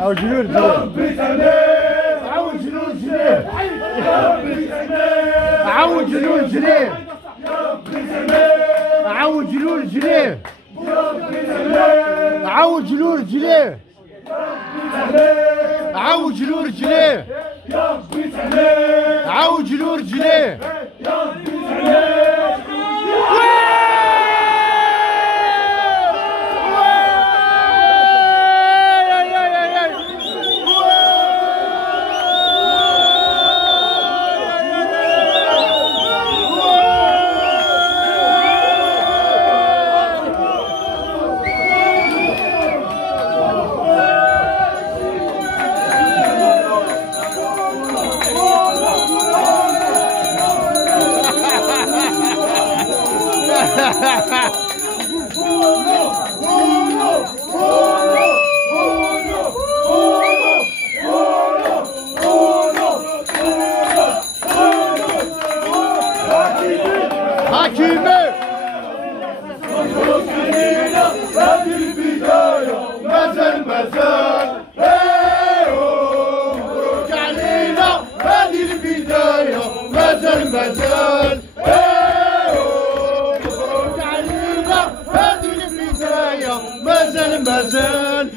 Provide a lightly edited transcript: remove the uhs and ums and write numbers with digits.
أو جلول عاود جلول جليل عاود جلول جليل عاود جلول جليل عاود جلول جليل عاود جلول جليل عاود جلول جليل حكيمة مبروك علينا هذه البداية مازال مبروك علينا هذه البداية مازال مبروك علينا هذه البداية مازال